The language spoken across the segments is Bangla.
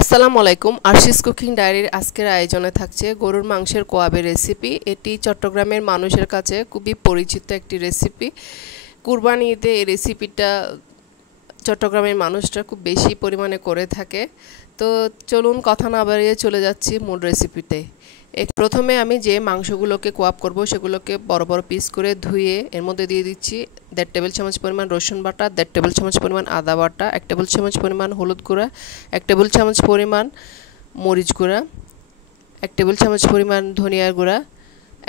আসসালামু আলাইকুম। আরশিস কুকিং ডায়েরির আজকের আয়োজনে থাকছে গরুর মাংসের কোয়াবের রেসিপি। এটি চট্টগ্রামের মানুষের কাছে খুবই পরিচিত একটি রেসিপি। কুরবানি ঈদে এই রেসিপিটা চট্টগ্রামের মানুষরা খুব বেশি পরিমাণে করে থাকে। তো চলুন কথা না বাড়িয়ে চলে যাচ্ছি মূল রেসিপিতে। প্রথমে আমি যে মাংসগুলোকে কোয়াব করব সেগুলোকে বড় বড় পিস করে ধুয়ে এর মধ্যে দিয়ে দিচ্ছি 1.5 টেবিল চামচ পরিমাণ রসুন বাটা, 1.5 টেবিল চামচ পরিমাণ আদা বাটা, 1 টেবিল চামচ পরিমাণ হলুদ গুঁড়া, 1 টেবিল চামচ পরিমাণ মরিচ গুঁড়া, 1 টেবিল চামচ পরিমাণ ধনিয়ার গুঁড়া,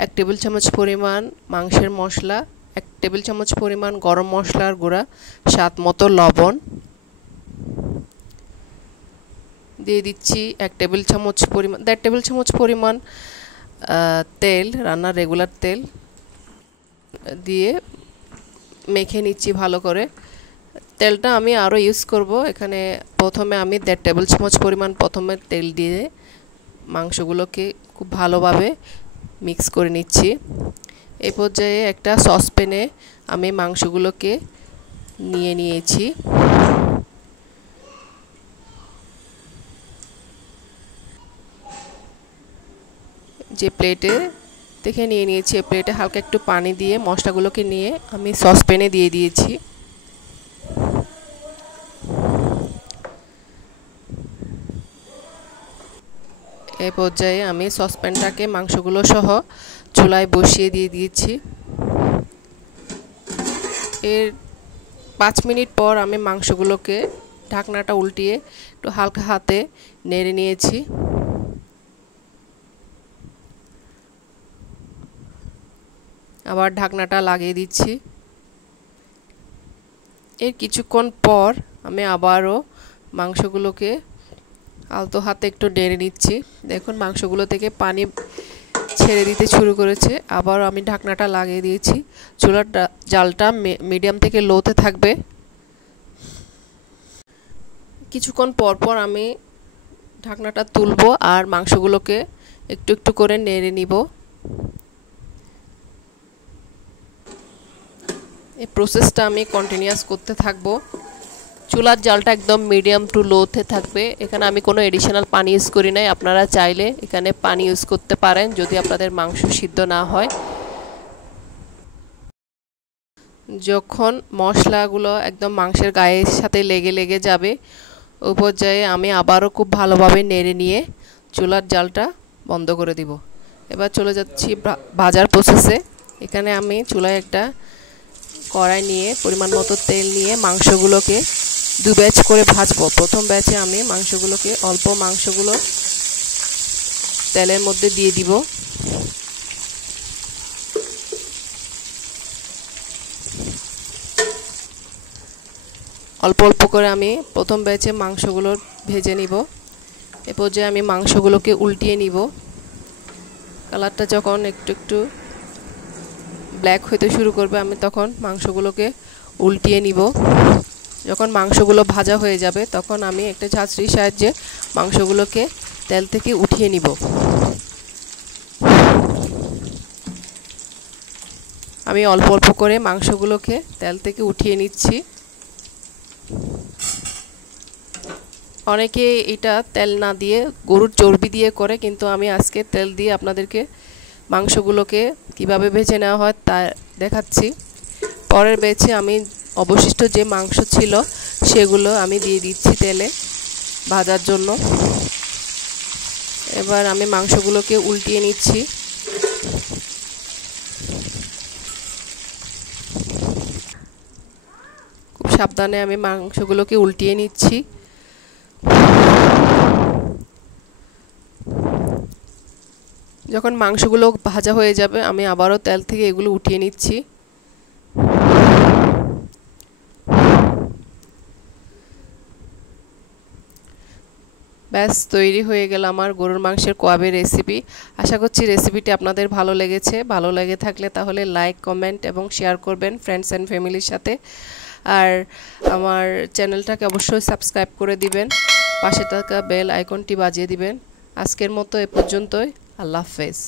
1 টেবিল চামচ পরিমাণ মাংসের মশলা, 1 টেবিল চামচ পরিমাণ গরম মশলার গুঁড়া, স্বাদ মতো লবণ দিয়ে দিচ্ছি 1 টেবিল চামচ পরিমাণ 1.5 টেবিল চামচ পরিমাণ তেল, রান্নার রেগুলার তেল দিয়ে মেখে নিচ্ছি ভালো করে। তেলটা আমি আরও ইউজ করব। এখানে প্রথমে আমি 1.5 টেবিল চামচ পরিমাণ তেল দিয়ে মাংসগুলোকে খুব ভালোভাবে মিক্স করে নিচ্ছি। এই পর্যায়ে একটা সসপ্যানে আমি মাংসগুলোকে নিয়ে নিয়েছি। যে প্লেটে দেখে নিয়ে নিয়েছি, এই প্লেটে হালকা একটু পানি দিয়ে মশলাগুলোকে নিয়ে আমি সসপ্যানে দিয়ে দিয়েছি। এই পর্যায়ে আমি সসপ্যানটাকে মাংসগুলো সহ চুলায় বসিয়ে দিয়ে দিয়েছি। এর 5 মিনিট পর আমি মাংসগুলোকে ঢাকনাটা উল্টিয়ে একটু হালকা হাতে নেড়ে নিয়েছি। আবার ঢাকনাটা লাগিয়ে দিচ্ছি। এর কিছুক্ষণ পর আমি আবারও মাংসগুলোকে আলতো হাতে একটু নেড়ে নিচ্ছি। দেখুন মাংসগুলো থেকে পানি ছেড়ে দিতে শুরু করেছে। আবারও আমি ঢাকনাটা লাগিয়ে দিয়েছি। চুলার জালটা মিডিয়াম থেকে লোতে থাকবে। কিছুক্ষণ পর পর আমি ঢাকনাটা তুলব আর মাংসগুলোকে একটু একটু করে নেড়ে নিব। এই প্রসেসটা আমি কন্টিনিউয়াস করতে থাকবো। চুলার জালটা একদম মিডিয়াম টু লোতে থাকবে। এখানে আমি কোনো এডিশনাল পানি ইউজ করি নাই। আপনারা চাইলে এখানে পানি ইউজ করতে পারেন যদি আপনাদের মাংস সিদ্ধ না হয়। যখন মশলাগুলো একদম মাংসের গায়ের সাথে লেগে যাবে ওই পর্যায়ে আমি আবারও খুব ভালোভাবে নেড়ে নিয়ে চুলার জালটা বন্ধ করে দিব। এবার চলে যাচ্ছি ভাজার প্রসেসে। এখানে আমি চুলায় একটা কড়াই নিয়ে পরিমাণ মতো তেল নিয়ে মাংসগুলোকে 2 ব্যাচ করে ভাজবো। প্রথম ব্যাচে আমি মাংসগুলোকে মাংসগুলো তেলের মধ্যে দিয়ে দিব। অল্প অল্প করে আমি প্রথম ব্যাচে মাংসগুলো ভেজে নিব। এ পর্যায়ে আমি মাংসগুলোকে উল্টিয়ে নিব। কালারটা যখন একটু একটু ব্ল্যাক হতে শুরু করবে আমি তখন মাংসগুলোকে উল্টিয়ে নিব। যখন মাংসগুলো ভাজা হয়ে যাবে তখন আমি একটা ঝাঁঝরির সাহায্যে মাংসগুলোকে তেল থেকে উঠিয়ে নিব। আমি অল্প অল্প করে মাংসগুলোকে তেল থেকে উঠিয়ে নিচ্ছি। অনেকে এটা তেল না দিয়ে গরুর চর্বি দিয়ে করে, কিন্তু আমি আজকে তেল দিয়ে আপনাদেরকে মাংসগুলোকে কিভাবে ভেজে নেওয়া হয় তা দেখাচ্ছি। পরের ব্যাচে আমি অবশিষ্ট যে মাংস ছিল সেগুলো আমি দিয়ে দিচ্ছি তেলে ভাজার জন্য। এবার আমি মাংসগুলোকে উল্টিয়ে নিচ্ছি। খুব সাবধানে আমি মাংসগুলোকে উল্টিয়ে নিচ্ছি। যখন মাংসগুলো ভাজা হয়ে যাবে আমি আবারও তেল থেকে এগুলো উঠিয়ে নিচ্ছি। ব্যাস তৈরি হয়ে গেল আমার গরুর মাংসের কোয়াবের রেসিপি। আশা করছি রেসিপিটি আপনাদের ভালো লেগেছে। ভালো লেগে থাকলে তাহলে লাইক, কমেন্ট এবং শেয়ার করবেন ফ্রেন্ডস অ্যান্ড ফ্যামিলির সাথে। আর আমার চ্যানেলটাকে অবশ্যই সাবস্ক্রাইব করে দিবেন। পাশে থাকা বেল আইকনটি বাজিয়ে দিবেন। আজকের মতো এ পর্যন্তই। আল্লাহ হাফেজ।